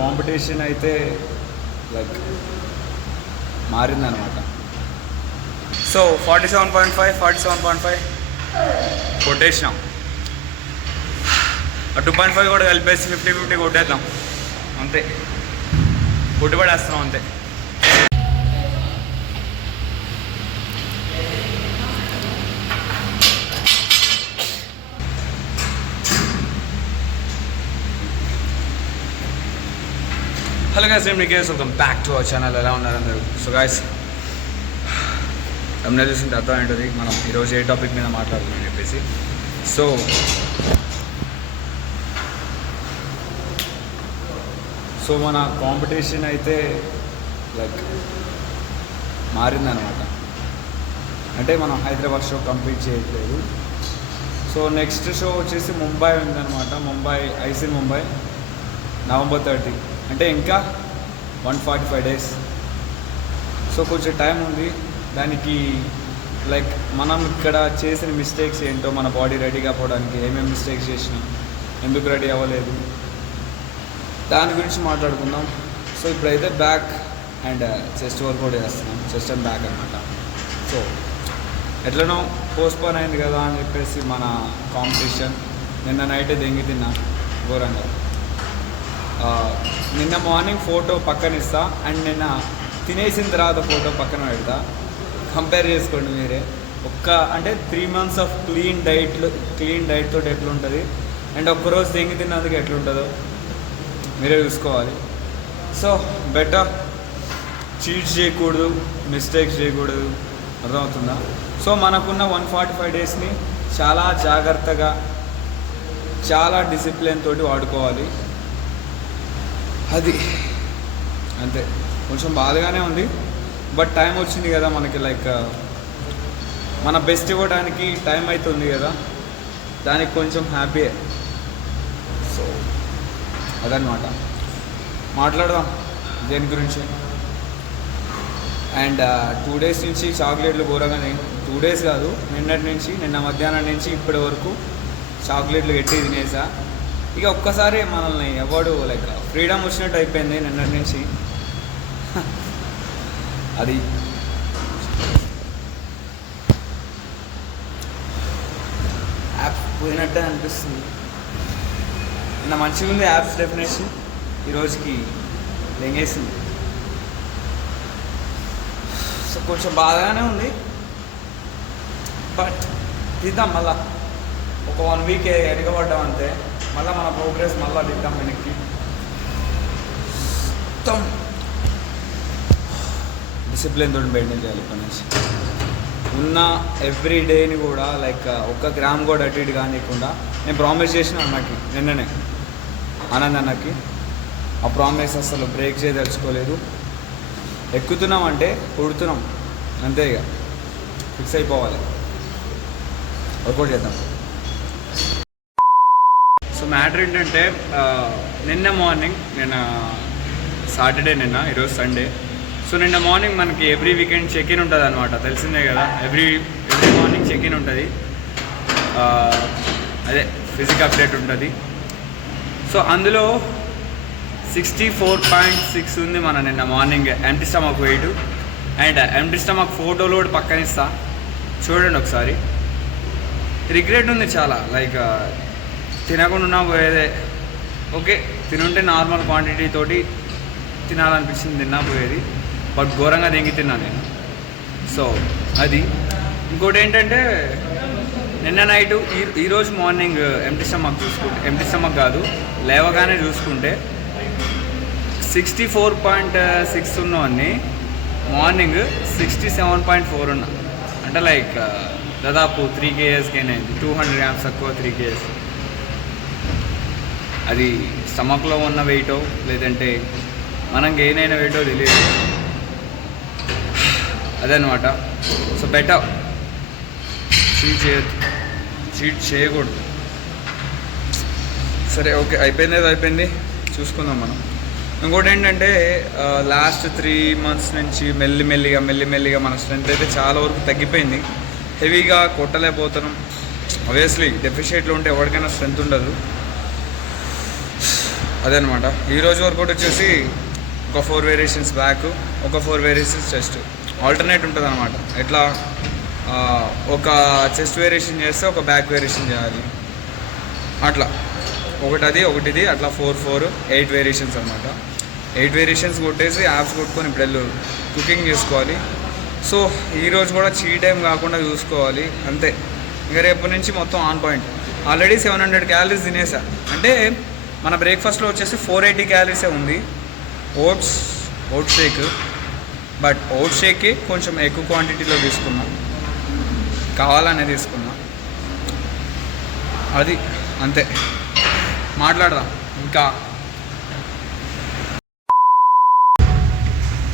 Competition అయితే like మారిందనమాట. So 47.5 కొట్టేసినాం. 2.5 కూడా కలిపేసి 50-50 కొట్టేద్దాం అంతే, కొట్టుబడేస్తున్నాం అంతే. హలో గైస్, నేను మీకు welcome back to our channel. ఎలా ఉన్నారు అందరూ? సో గైస్, తమిళ చూసిన అర్థం ఏంటది మనం ఈరోజు ఏ టాపిక్ మీద మాట్లాడుతున్నాం చెప్పేసి. సో మన కాంపిటీషన్ అయితే లైక్ మారిందనమాట. అంటే మనం హైదరాబాద్ షో కంప్లీట్ చేయట్లేదు. సో నెక్స్ట్ షో వచ్చేసి ముంబై ఉందన్నమాట. ఐసీ ముంబై November 30, అంటే ఇంకా 145 days. సో కొంచెం టైం ఉంది దానికి. లైక్ మనం ఇక్కడ చేసిన మిస్టేక్స్ ఏంటో, మన బాడీ రెడీ కావడానికి ఏమేమి మిస్టేక్స్ చేసినాం, ఎందుకు రెడీ అవ్వలేదు, దాని గురించి మాట్లాడుకుందాం. సో ఇప్పుడైతే బ్యాక్ అండ్ చెస్ట్ వర్కౌట్ చేస్తున్నాం, చెస్ట్ అండ్ బ్యాక్ అనమాట. సో ఎట్లనో పోస్ట్పోన్ అయింది కదా అని చెప్పేసి మన కాంపిటీషన్ నిన్న నైటే దెంగి తిన్నా ఘోరంగా. నిన్న మార్నింగ్ ఫోటో పక్కన ఇస్తా అండ్ నిన్న తినేసిన తర్వాత ఫోటో పక్కన పెడతా. కంపేర్ చేసుకోండి మీరే. అంటే 3 months ఆఫ్ క్లీన్ డైట్ తోటి ఎట్లుంటుంది అండ్ ఒక్కరోజు దెంగి తిన్నందుకు ఎట్లుంటుందో మీరే చూసుకోవాలి. సో బెటర్ చీట్స్ చేయకూడదు, మిస్టేక్స్ చేయకూడదు, అర్థమవుతుందా? సో మనకున్న 145 daysని చాలా జాగ్రత్తగా, చాలా డిసిప్లిన్ తోటి వాడుకోవాలి. అది అంతే. కొంచెం బాధగానే ఉంది, బట్ టైం వచ్చింది కదా మనకి. లైక్ మన బెస్ట్ ఇవ్వడానికి టైం అవుతుంది కదా, దానికి కొంచెం హ్యాపీయే. సో అదనమాట, మాట్లాడదాం దేని గురించి. అండ్ 2 days నుంచి చాక్లెట్లు ఘోరంగానే, 2 days కాదు, నిన్న మధ్యాహ్నం నుంచి ఇప్పటి వరకు చాక్లెట్లు గట్టి తినేసా. ఇక ఒక్కసారి మనల్ని ఎవడు లైక్ ఫ్రీడమ్ వచ్చినట్టు అయిపోయింది నిన్నటి నుంచి. అది యాప్ పోయినట్టే అనిపిస్తుంది. నిన్న మంచిగా ఉంది యాప్స్ డెఫినేషన్, ఈరోజుకి లెంగేసింది. సో కొంచెం బాగానే ఉంది, బట్ తీద్దాం మళ్ళా. ఒక 1 week ఎనకబడ్డాం అంతే, మళ్ళీ మన ప్రోగ్రెస్ మళ్ళీ దిద్దాం వెనక్కి. మొత్తం డిసిప్లిన్ తోటి మెయింటైన్ చేయాలి ఇప్పటి నుంచి. ఉన్న ఎవ్రీ డేని కూడా లైక్ 1 gram కూడా అటు ఇటు కానివ్వకుండా నేను ప్రామిస్ చేసిన అన్నకి, నిన్ననే ఆనంద్ అన్నకి. ఆ ప్రామిస్ అసలు బ్రేక్ చేయదలుచుకోలేదు. ఎక్కుతున్నాం అంటే కొడుతున్నాం అంతే, ఇక ఫిక్స్ అయిపోవాలి, వర్కౌట్ చేద్దాం. సో మ్యాటర్ ఏంటంటే నిన్న మార్నింగ్, సాటర్డే, ఈరోజు సండే. సో నిన్న మార్నింగ్ మనకి ఎవ్రీ వీకెండ్ చెక్-ఇన్ ఉంటుంది అనమాట, తెలిసిందే కదా. ఎవ్రీ మార్నింగ్ చెక్-ఇన్ ఉంటుంది, అదే ఫిజిక్ అప్డేట్ ఉంటుంది. సో అందులో 64.6 ఉంది మన నిన్న morning empty stomach weight. And empty stomach ఫోటోలో కూడా పక్కన ఇస్తా, చూడండి ఒకసారి. రిగ్రెట్ ఉంది చాలా, లైక్ తినకుండా ఉన్నా పోయేదే. ఓకే, తినుంటే నార్మల్ క్వాంటిటీ తోటి తినాలనిపించింది, తిన్నా పోయేది, బట్ ఘోరంగా దెంగి తిన్నాను నేను. సో అది. ఇంకోటి ఏంటంటే నిన్న నైటు ఈరోజు మార్నింగ్ ఎంప్టీ స్టమక్ కాదు, లేవగానే చూసుకుంటే 64.6 ఉన్నవన్నీ మార్నింగ్ 67.4 ఉన్నా. అంటే లైక్ దాదాపు 3 kgs గెయిన్ అయింది. 200 grams తక్కువ, 3 kgs. అది స్టమక్లో ఉన్న వెయిటో లేదంటే మనం గెయిన్ అయిన వెయిటో తెలియదు, అదనమాట. సో బెటర్ చీట్ చేయకూడదు. సరే, ఓకే, అయిపోయింది, చూసుకుందాం మనం. ఇంకోటి ఏంటంటే లాస్ట్ 3 months నుంచి మెల్లిమెల్లిగా మన స్ట్రెంత్ అయితే చాలా వరకు తగ్గిపోయింది. హెవీగా కొట్టలేకపోతున్నాం. ఆబ్వియస్లీ డెఫిషియట్లో ఉంటే ఎవరికైనా స్ట్రెంత్ ఉండదు. అదనమాట ఈరోజు వర్కౌట్ వచ్చేసి ఒక 4 వేరియేషన్స్ బ్యాక్, ఒక 4 వేరియేషన్స్ చెస్ట్, ఆల్టర్నేట్ ఉంటుంది అనమాట. ఎట్లా ఒక చెస్ట్ వేరియేషన్ చేస్తే ఒక బ్యాక్ వేరియేషన్ చేయాలి, అట్లా ఒకటిది అట్లా 4 8 వేరియేషన్స్ అనమాట. 8 వేరియేషన్స్ కొట్టేసి యాప్స్ కొట్టుకొని ఇప్పుడు వెళ్ళు కుకింగ్ చేసుకోవాలి. సో ఈరోజు కూడా చీట్ టైం కాకుండా చూసుకోవాలి అంతే. ఇంకా రేపటి నుంచి మొత్తం ఆన్ పాయింట్. ఆల్రెడీ 700 క్యాలరీస్ తినేసా, అంటే మన బ్రేక్ఫాస్ట్లో వచ్చేసి 480 క్యాలరీసే ఉంది. ఓట్స్ షేక్, బట్ ఓట్స్ షేక్కి కొంచెం ఎక్కువ క్వాంటిటీలో తీసుకున్నా, కావాలనే తీసుకున్నా, అది అంతే. మాట్లాడదాం ఇంకా.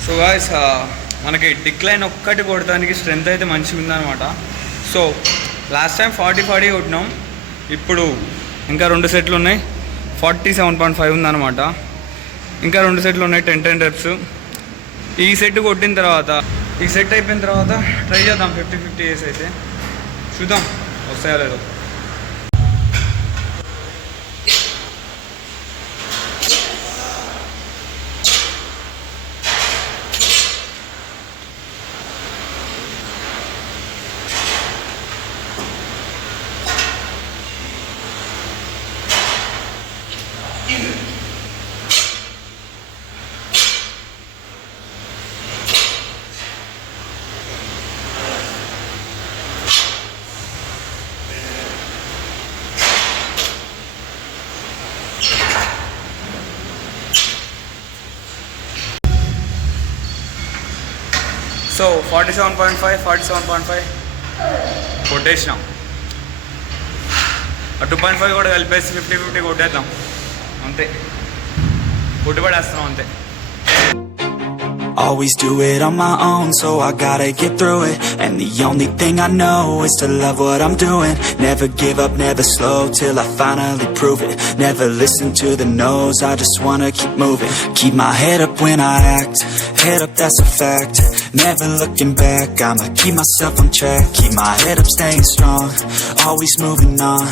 సో గాయ్స్ మనకి డిక్లైన్ ఒక్కటి కొడటానికి స్ట్రెంత్ అయితే మంచిగా ఉందన్నమాట. సో లాస్ట్ టైం 40 కొట్టినాం, ఇప్పుడు ఇంకా 2 సెట్లు ఉన్నాయి, 47.5 ఉందన్నమాట. ఇంకా 2 సెట్లు ఉన్నాయి 10 reps. ఈ సెట్ కొట్టిన తర్వాత, ఈ సెట్ అయిపోయిన తర్వాత ట్రై చేద్దాం 50 ఇయర్స్ అయితే, చూద్దాం వస్తాయో లేదో. సో 47.5 కొట్టేసినాం. 2.5 కూడా కలిపేసి 50 కొట్టేద్దాం అంతే, కొట్టుబడేస్తాం అంతే. Always do it on my own, so I gotta get through it. And the only thing I know is to love what I'm doing. Never give up, never slow, till I finally prove it. Never listen to the no's, I just wanna keep moving. Keep my head up when I act, head up that's a fact. Never looking back, I'ma keep myself on track. Keep my head up, staying strong, always moving on.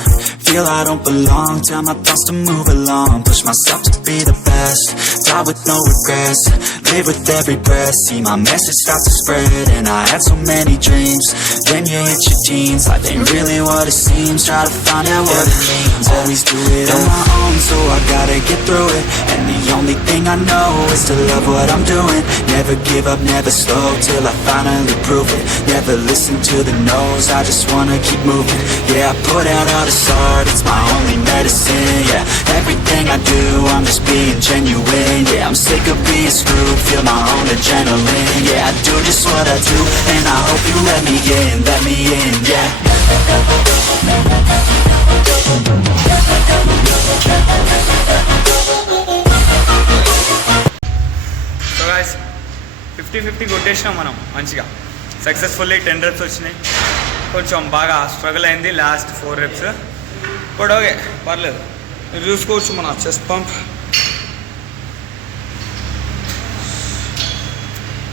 Feel I don't belong, tell my thoughts to move along. Push myself to be the best, die with no regrets. Live with every breath, see my message start to spread. And I had so many dreams, then you hit your teens. Life ain't really what it seems, try to find out what it means. Always do it on my own, so I gotta get through it. And the only thing I know is to love what I'm doing. Never give up, never slow, till I finally prove it. Never listen to the no's, I just wanna keep moving. Yeah, I put out all this art, it's my only medicine. Yeah, everything I do, I'm just being genuine. Yeah, I'm sick of being screwed, feel my own adrenaline. Yeah, I do just what I do, and I hope you let me in, yeah. So guys 50 కొట్టేసినాం మనం మంచిగా, successfully 10 reps వచ్చినాయి. కొంచెం బాగా struggle అయింది last 4 reps, but okay పర్లేదు. మీరు చూసుకోవచ్చు మన చెస్ట్ పంప్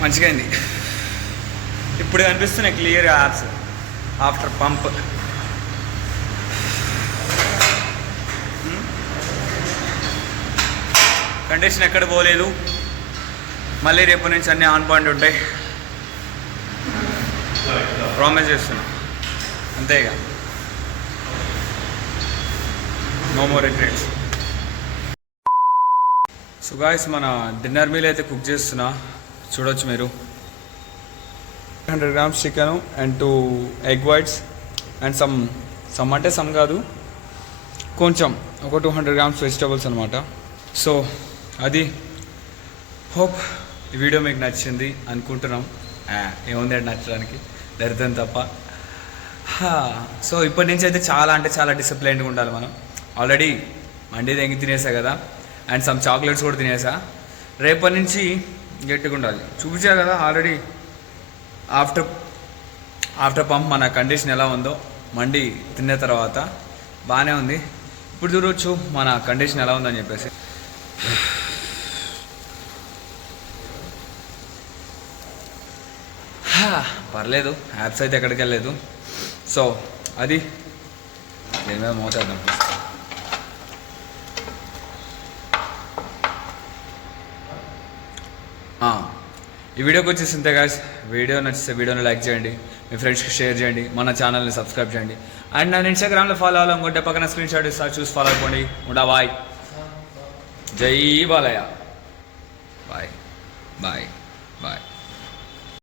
మంచిగా అయింది. ఇప్పుడు కనిపిస్తున్నాయి clear apps after pump. Condition ఎక్కడ పోలేదు, మళ్ళీ రేపు నుంచి అన్నీ ఆన్ పాయింట్ ఉంటాయి, ప్రామిస్ చేస్తున్నా అంతేగా. No more regrets. So guys మన డిన్నర్ మీల్ అయితే కుక్ చేస్తున్నా, చూడొచ్చు మీరు. 100 grams chicken and 2 egg whites and some అంటే సమ్ కాదు, కొంచెం ఒక 200 grams వెజిటబుల్స్ అనమాట. సో అది హోప్ ఈ వీడియో మీకు నచ్చింది అనుకుంటున్నాం. ఏముంది అంటే నచ్చడానికి, దరిద్రం తప్ప. సో ఇప్పటి నుంచి అయితే చాలా అంటే చాలా డిసిప్లైన్గా ఉండాలి మనం. ఆల్రెడీ మండి తెంగి తినేసా కదా, అండ్ సమ్ చాక్లెట్స్ కూడా తినేసా. రేపటి నుంచి గట్టిగా ఉండాలి. చూపించా కదా ఆల్రెడీ ఆఫ్టర్ పంప్ మన కండిషన్ ఎలా ఉందో. మండి తిన్న తర్వాత బాగానే ఉంది, ఇప్పుడు చూడవచ్చు మన కండిషన్ ఎలా ఉందని చెప్పేసి. పర్లేదు, యాప్స్ అయితే ఎక్కడికి వెళ్ళలేదు. సో అది దీని మీద మోతాదు ఈ వీడియోకి వచ్చేసి ఇంతే గాయ్స్. వీడియో నచ్చితే వీడియోని లైక్ చేయండి, మీ ఫ్రెండ్స్కి షేర్ చేయండి, మన ఛానల్ని సబ్స్క్రైబ్ చేయండి. అండ్ నన్ను ఇన్స్టాగ్రామ్లో ఫాలో అవ్వాలనుకుంటే పక్కన స్క్రీన్ షాట్ ఇస్తా, చూసి ఫాలో అయిపోండి. ఉంటా, బాయ్. జై బాలయ్య. Bye bye bye.